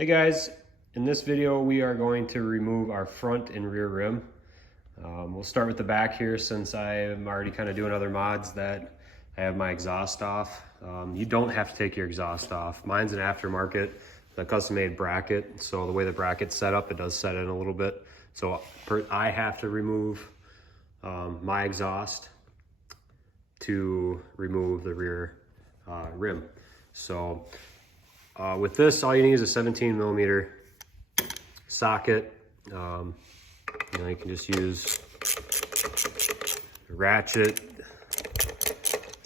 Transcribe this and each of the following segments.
Hey guys, in this video we are going to remove our front and rear rim. We'll start with the back here since I am already kind of doing other mods that I have my exhaust off. You don't have to take your exhaust off. Mine's an aftermarket, the custom made bracket, so the way the bracket's set up, it does set in a little bit. So I have to remove my exhaust to remove the rear rim. So with this, all you need is a 17 millimeter socket. You can just use a ratchet.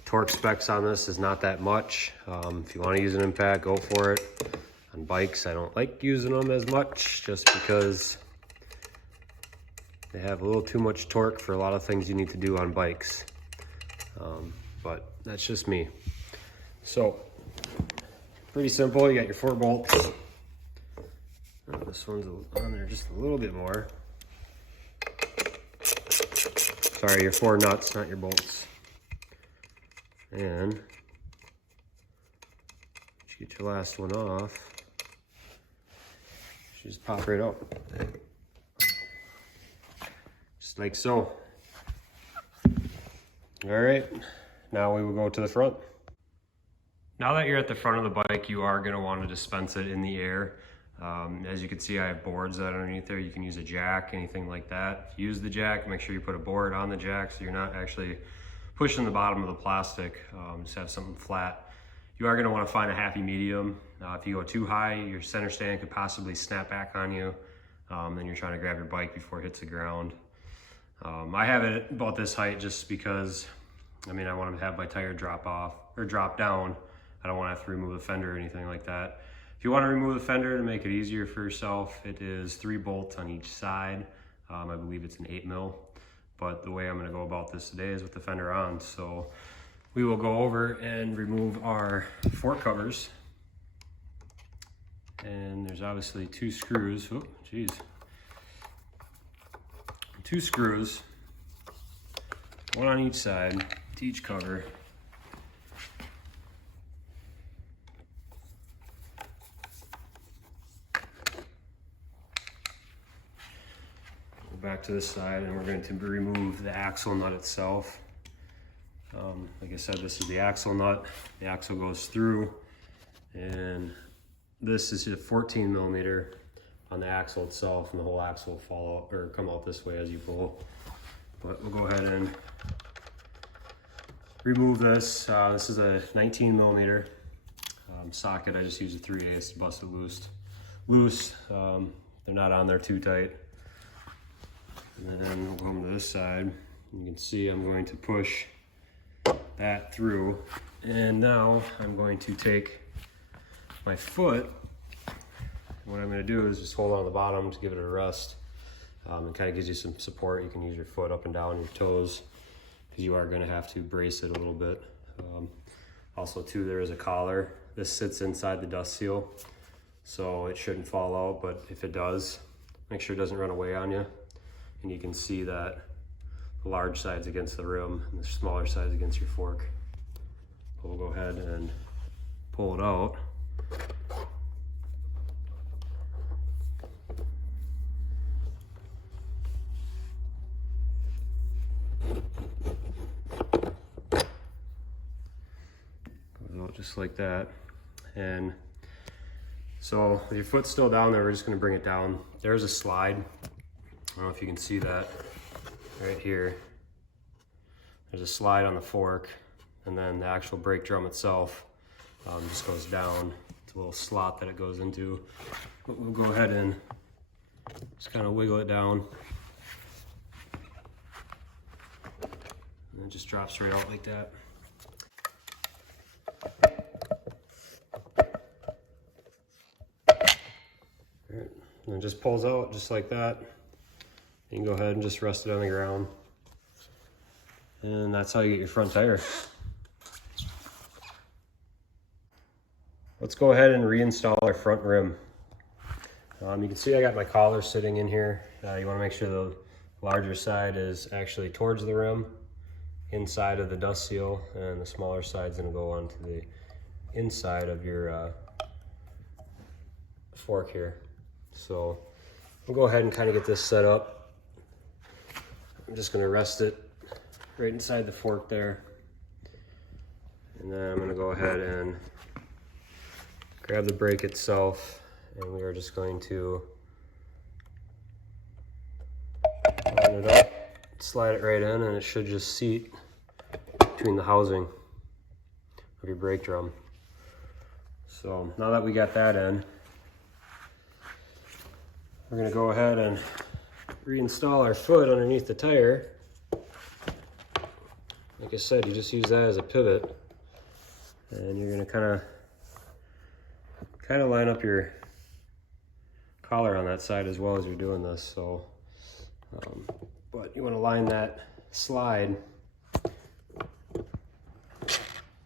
Torque specs on this is not that much. If you want to use an impact, go for it. On bikes, I don't like using them as much just because they have a little too much torque for a lot of things you need to do on bikes. But that's just me. So, pretty simple. You got your 4 bolts. Oh, this one's on there just a little bit more. Sorry, your 4 nuts, not your bolts. And you get your last one off. Just pop right out. Just like so. All right, now we will go to the front. Now that you're at the front of the bike, you are going to want to dispense it in the air. As you can see, I have boards that are underneath there. You can use a jack, anything like that. If you use the jack, make sure you put a board on the jack so you're not actually pushing the bottom of the plastic. Just have something flat. You are going to want to find a happy medium. If you go too high, your center stand could possibly snap back on you. Then you're trying to grab your bike before it hits the ground. I have it about this height just because, I want to have my tire drop off or drop down. I don't want to have to remove the fender or anything like that. If you want to remove the fender to make it easier for yourself, it is 3 bolts on each side. I believe it's an 8 mil, but the way I'm going to go about this today is with the fender on. So we will go over and remove our fork covers. And there's obviously 2 screws. Oh, geez. 2 screws, 1 on each side to each cover. Go back to this side and we're going to remove the axle nut itself. Like I said, this is the axle nut. The axle goes through, and this is a 14 millimeter on the axle itself, and the whole axle will fall out or come out this way as you pull. But we'll go ahead and remove this. This is a 19 millimeter socket. I just use a 3/8 to bust it loose. They're not on there too tight. And then we'll come to this side. You can see I'm going to push that through. And now I'm going to take my foot. What I'm going to do is just hold on the bottom to give it a rest. It kind of gives you some support. You can use your foot up and down, your toes, because you are going to have to brace it a little bit. Also too, there is a collar. This sits inside the dust seal, so it shouldn't fall out, but if it does, make sure it doesn't run away on you. And you can see that the large side's against the rim and the smaller side's against your fork. But we'll go ahead and pull it out. Just like that. And so with your foot still down there, we're just going to bring it down. There's a slide. I don't know if you can see that right here. There's a slide on the fork, and then the actual brake drum itself just goes down. It's a little slot that it goes into. But we'll go ahead and just kind of wiggle it down. And it just drops right out like that. And it just pulls out just like that. You can go ahead and just rest it on the ground. And that's how you get your front tire. Let's go ahead and reinstall our front rim. You can see I got my collar sitting in here. You want to make sure the larger side is actually towards the rim, inside of the dust seal, and the smaller side is going to go onto the inside of your fork here. So we'll go ahead and kind of get this set up. I'm just gonna rest it right inside the fork there. And then I'm gonna go ahead and grab the brake itself, and we are just going to line it up, slide it right in, and it should just seat between the housing of your brake drum. So now that we got that in, we're gonna go ahead and reinstall our foot underneath the tire. Like I said, you just use that as a pivot, and you're gonna kind of line up your collar on that side as well as you're doing this. So, but you want to line that slide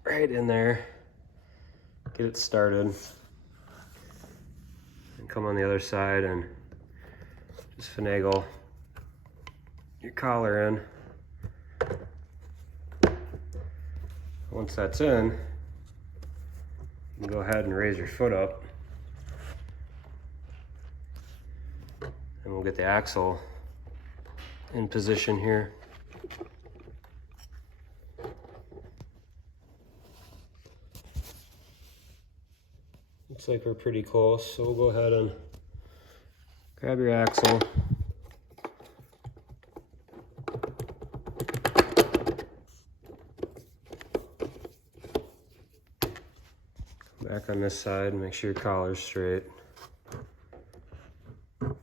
right in there, get it started, and come on the other side and just finagle your collar in. Once that's in, you can go ahead and raise your foot up, and we'll get the axle in position here. Looks like we're pretty close, so we'll go ahead and grab your axle. Back on this side, make sure your collar's straight. We'll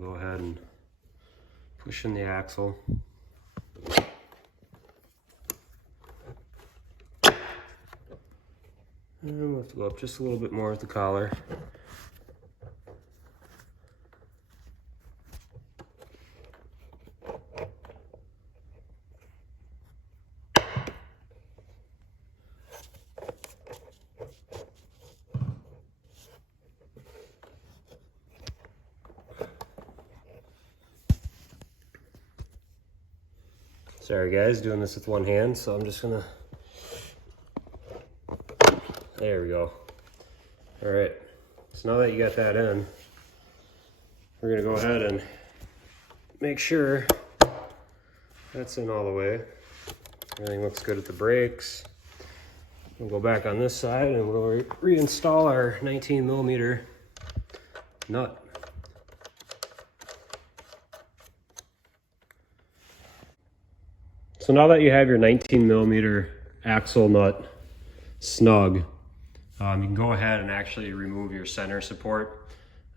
go ahead and push in the axle. And we'll have to go up just a little bit more with the collar. Sorry guys, doing this with one hand, so I'm just gonna, there we go. All right, so now that you got that in, we're gonna go ahead and make sure that's in all the way. Everything looks good at the brakes. We'll go back on this side and we'll reinstall our 19mm nut. So now that you have your 19mm axle nut snug, you can go ahead and actually remove your center support.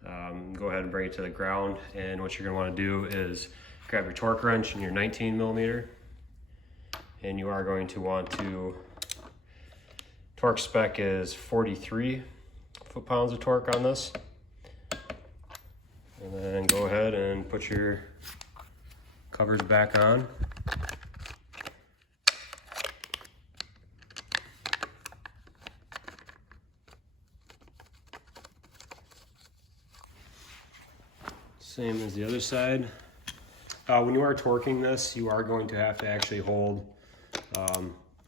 Go ahead and bring it to the ground, and what you're going to want to do is grab your torque wrench and your 19mm, and you are going to want to, torque spec is 43 foot-pounds of torque on this, and then go ahead and put your covers back on. Same as the other side. When you are torquing this, you are going to have to actually hold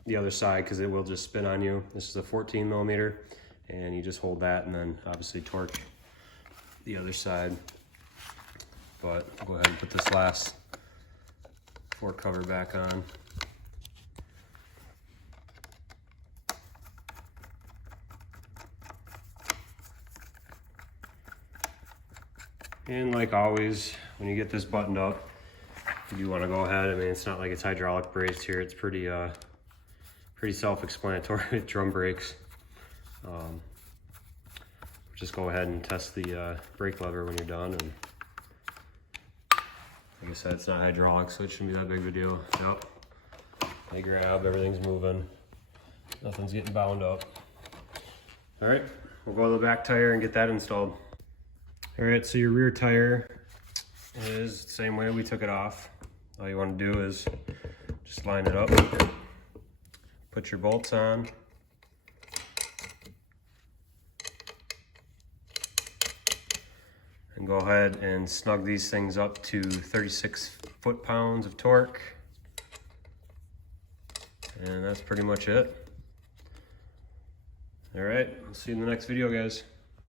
the other side because it will just spin on you. This is a 14mm, and you just hold that and then obviously torque the other side. But I'll go ahead and put this last fork cover back on. And like always, when you get this buttoned up, you want to go ahead. I mean, it's not like it's hydraulic brakes here. It's pretty self-explanatory with drum brakes. Just go ahead and test the brake lever when you're done. And like I said, it's not hydraulic, so it shouldn't be that big of a deal. Yep. They grab, everything's moving. Nothing's getting bound up. All right, we'll go to the back tire and get that installed. All right, so your rear tire is the same way we took it off. All you want to do is just line it up, put your bolts on, and go ahead and snug these things up to 36 foot-pounds of torque. And that's pretty much it. All right, I'll see you in the next video, guys.